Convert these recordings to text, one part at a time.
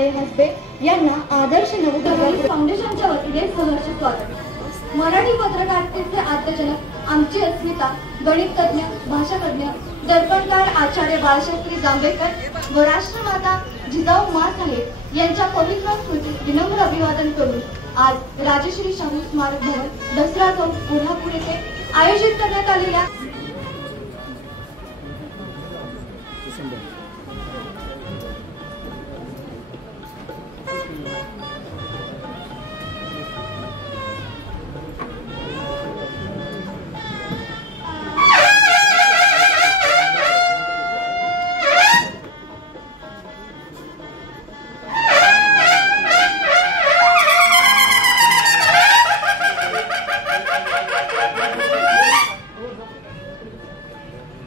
ताई हसबे यांना आदर्श नवोदय फाउंडेशनच्या वतीने सहर्ष स्वागत। मराठी पत्रकारितेचे आद्यजनक आमची अस्मिता गणितज्ञ, भाषातज्ञ, दर्पणकार आचार्य बाळशास्त्री जांभेकर व राष्ट्रमाता जिजाऊ माँसाहेब यांच्या पवित्र स्मृतीस विनम्र अभिवादन करून आज राजश्री शाहू स्मारक भवन, दसरा चौक, कोल्हापूर येथे आयोजित करण्यात आलेल्या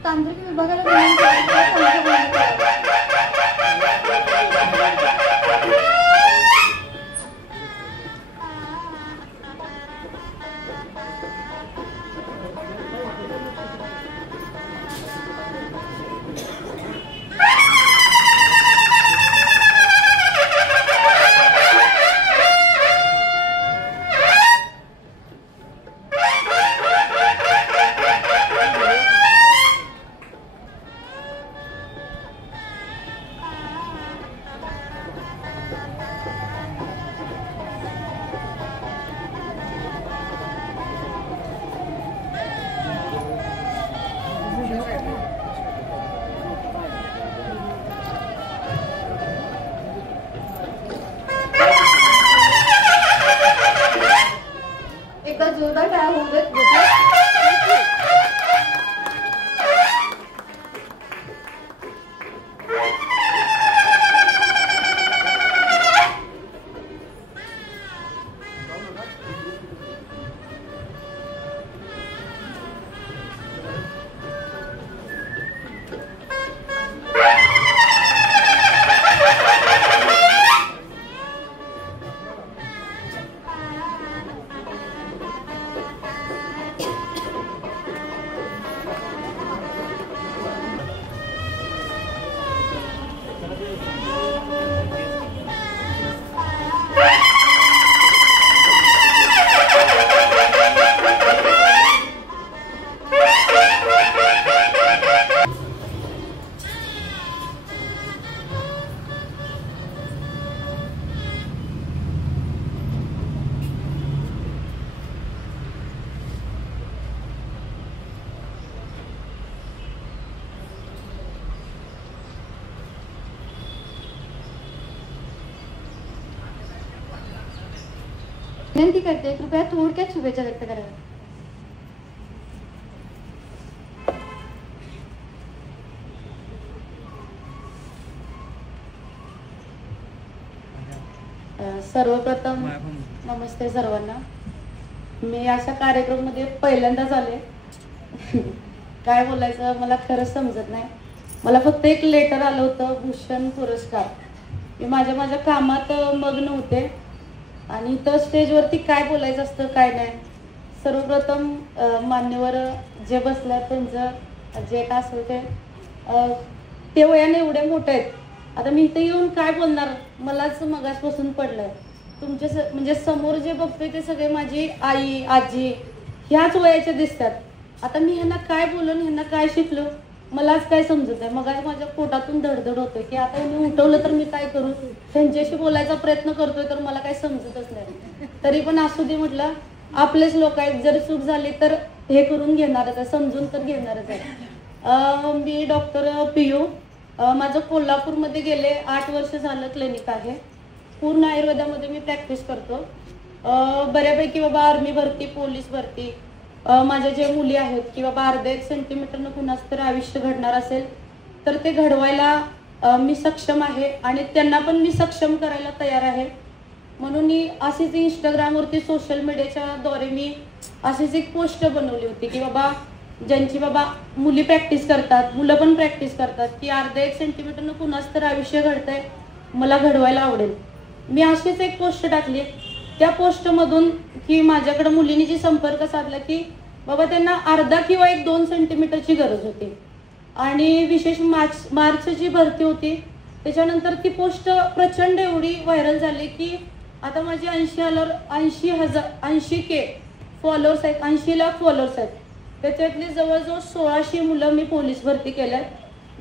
तांत्रिक विभागाला एकदा जोरदार टाळ्या होऊ देत। विनंती करते, कृपया थोडक्यात शुभेच्छा व्यक्त कराव्या। सर्वप्रथम नमस्ते सर्वांना। मी अशा कार्यक्रम मध्ये पहिल्यांदाच आले। काय बोलायचं मला खरंच समजत नाही। मला फक्त एक लेटर आलं होतं भूषण पुरस्कार। मी माझ्या कामात मग्न होते आणि इथं स्टेजवरती काय बोलायचं असतं काय नाही। सर्वप्रथम मान्यवर जे बसल्या त्यांचं जे काय असेल ते वयाने एवढे मोठे आहेत। आता मी इथे येऊन काय बोलणार मलाच मगासपासून पडलंय। तुमचे म्हणजे समोर जे बघतोय ते सगळे माझी आई आजी ह्याच वयाचे दिसतात। आता मी ह्यांना काय बोलून ह्यांना काय शिकलो मलाच काय समजत आहे। मग माझ्या पोटातून धडधड होतोय की आता मी उठवलं तर मी काय करू। त्यांच्याशी बोलायचा प्रयत्न करतोय तर मला काय समजतच नाही। तरी पण असू दे म्हटलं, आपलेच लोक आहेत, जर चूक झाली तर हे करून घेणारच आहे, समजून तर घेणारच आहे। मी डॉक्टर पियू, माझं कोल्हापूरमध्ये गेले 8 वर्ष झालं क्लिनिक आहे। पूर्ण आयुर्वेदामध्ये मी प्रॅक्टिस करतो। बऱ्यापैकी बाबा आर्मी भरती, पोलीस भरती, माझ्या जे मुली आहेत की बाबा अर्धा 1 सेंटीमीटरनं कुणाचं तर आयुष्य घडणार असेल तर ते घडवायला मी सक्षम आहे आणि त्यांना पण मी सक्षम करायला तयार आहे। म्हणून मी अशीच इंस्टाग्रामवरती सोशल मीडियाच्या द्वारे मी अशीच एक पोस्ट बनवली होती की बाबा ज्यांची बाबा मुली प्रॅक्टिस करतात, मुलं पण प्रॅक्टिस करतात की अर्धा 1 सेंटीमीटरनं कुणाचं तर आयुष्य घडतंय, मला घडवायला आवडेल। मी अशीच एक पोस्ट टाकली। त्या पोस्टमधून की माझ्याकडे मुलींनी जी संपर्क साधला की बाबा त्यांना अर्धा किंवा 1-2 सेंटीमीटरची गरज होती आणि विशेष मार्चची भरती होती त्याच्यानंतर ती पोस्ट प्रचंड एवढी व्हायरल झाली की आता माझे 80K फॉलोअर्स आहेत, 80 लाख फॉलोअर्स आहेत. त्याच्यातली जवळजवळ 1600 मुलं मी पोलीस भरती केल्यात.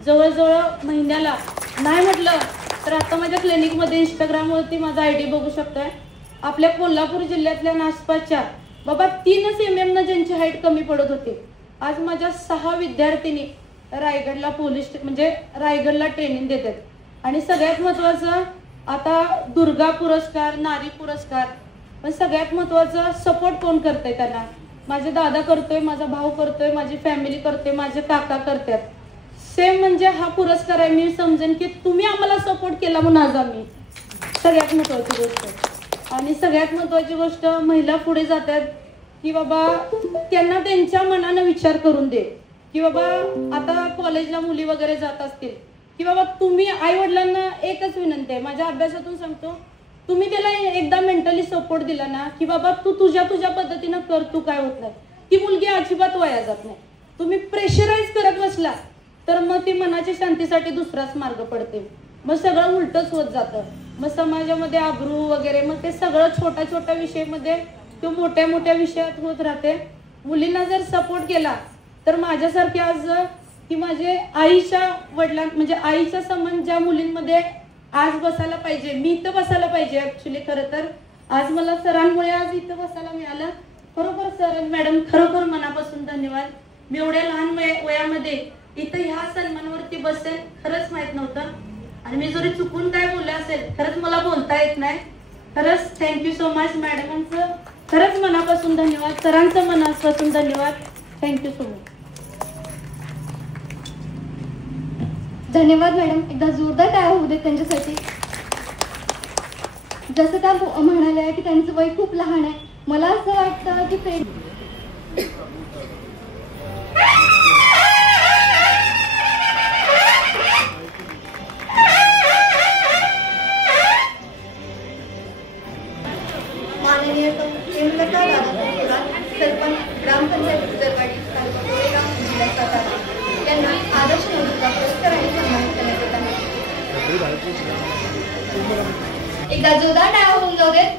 जवळजवळ महिन्याला नाही म्हटलं तर आता माझ्या क्लिनिकमध्ये इंस्टाग्रामवरती माझा ID बघू शकताय. आपल्या कोल्हापूर जिल्ह्यातल्या आसपासच्या बाबा 3 mm ज्यांची हाईट कमी पडत होती, आज माझ्या 6 विद्यार्थिनी रायगडला रायगडला ट्रेनिंग देतात. आणि सगळ्यात महत्त्वाचं आता दुर्गा पुरस्कार, नारी पुरस्कार, पण सगळ्यात महत्त्वाचं सपोर्ट कोण करतंय त्यांना? माझे दादा करतोय, माझा भाऊ करतोय, माझी फॅमिली करते, माझे काका करतात. सेम म्हणजे हा पुरस्कार आहे. मी समजेन की तुम्ही आम्हाला सपोर्ट केला म्हणून आज आम्ही. सगळ्यात महत्त्वाची गोष्ट. आणि सगळ्यात महत्त्वाची गोष्ट, महिला पुढे जातात की बाबा त्यांना त्यांच्या मनानं विचार करून दे की बाबा आता कॉलेजला मुली वगैरे जात असतील की बाबा तुम्ही आई वडिलांना एकच विनंती आहे, माझ्या अभ्यासातून सांगतो, तुम्ही त्याला एकदा मेंटली सपोर्ट दिला ना की बाबा तू तुझ्या पद्धतीनं कर, तू काय होत नाही, ती मुलगी अजिबात वाया जात नाही. तुम्ही प्रेशराईज करत बसला तर मग ती मनाच्या शांतीसाठी दुसराच मार्ग पडते. मग सगळं उलटच होत जातं. मग समाजामध्ये आबरू वगैरे, मग ते सगळं छोट्या विषयामध्ये तो मोठ्या विषयात होत राहते. मुलींना जर सपोर्ट केला तर माझ्यासारखे आज की माझे आईच्या म्हणजे आईचा संबंध ज्या मुलींमध्ये आज बसायला पाहिजे, मी इथं बसायला पाहिजे. ऍक्च्युली खरं तर आज मला सरांमुळे आज इथं बसायला मिळालं. खरोखर सर मॅडम खरोखर मनापासून धन्यवाद. मी एवढ्या लहान वयामध्ये इथं ह्या सन्मानावरती बसेल खरंच माहित नव्हतं. आणि मी जरी चुकून काय बोलले असेल, खरंच मला बोलता येत नाही. खरंच थँक्यू सो मच. मॅडमांचं खरंच मनापासून धन्यवाद, सरांचं मनापासून धन्यवाद. Thank you so much. धन्यवाद मॅडम. एकदा जोरदार टाळ्या होऊ देत त्यांच्यासाठी. जसं त्या म्हणाल्या की त्यांचं वय खूप लहान आहे, मला असं वाटतं की माननीय हेमलता सरपंच ग्रामपंचायत उदरवाडी तालुका कोरेगाव जिल्हा सातारा यांना आदर्श नवदुर्गा पुरस्काराने सन्मानित करण्यात येत आहे. एकदा जोरदार टाळ्या होऊन जाऊ देत.